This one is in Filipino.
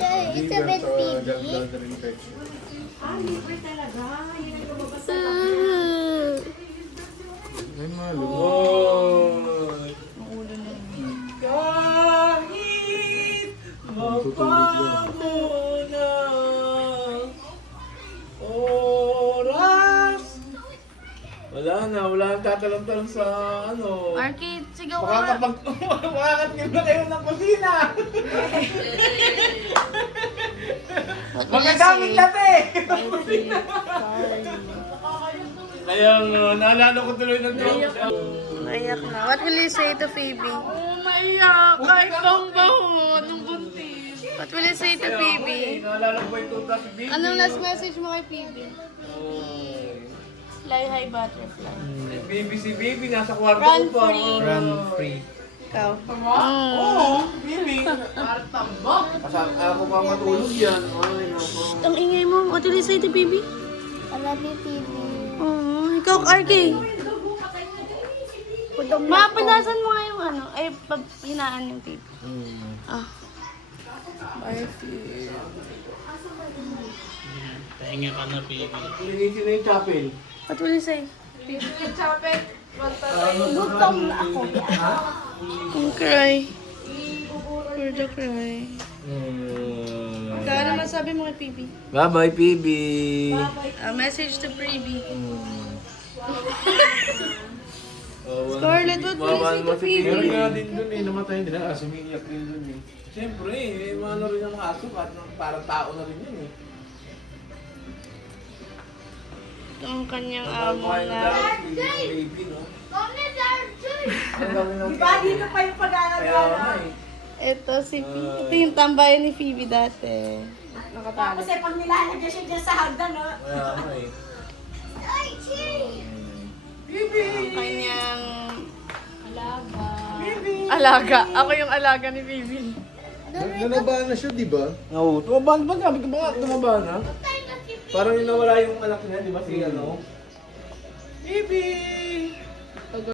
Elizabeth Phoebe. Gallbladder infection. Liver talaga. Yan ang lumabas sa Ay, malo. Oy! Maulo na yun. Kahit mapago na oras. Wala nang tatalong-talong sa ano. Arcade, sigaw ka. Makakatingin na kayo ng kusina. What will you Magagamit say? natin eh. Sorry. Kaya naalala ko tuloy ng joke. Naiyak na. What will you say to Phoebe? Maiyak. Kahit bang baho nung buntis. What will you say to Phoebe? Naalala ko ito si Bibi. Anong last message mo kay Phoebe? Oy. Fly high butterfly. Bibi si Bibi, nasa kwarto Run ko pa. free. Run free. Ikaw. Oo, Bibi. Ako pa matulog yan. Ay, naku. Ang ingay mo. What will you say to Phoebe? I love you, Phoebe. Oh, ikaw, Arcade. Mapanasan mo nga yung ano. Ay, hinaan yung Phoebe. Ah. Bye, Phoebe. Pahinga ka na, baby. Linisin na yung chapel. What will you say? Gutom na ako. Don't cry. For the cry. Kaya naman sabi mo kay Phoebe? Bye-bye, Bibi. A message to Phoebe. Oh, Scarlett, what will you say to Phoebe? Meron nga din dun eh, namatay din na. Sumiiyak din dun eh. Siyempre, ano rin ang aso at parang tao na rin yun eh. Ito ang kanyang amo Babae na. baby, no? Di ba dito pa yung Kaya pag-aaral? nga eh. Ito si Phoebe. Ito yung tambayan ni Phoebe dati. Tapos eh, pag nilalagyan siya dyan sa hagdan, no? Kaya nga eh. Ang kanyang alaga. Ako yung alaga ni Phoebe. Nanaba na siya, di ba? Oo, tumaba na ba? Sabi ko ba tumaba na? Parang yung nawala yung anak niya, di ba? Si ano? Bibi!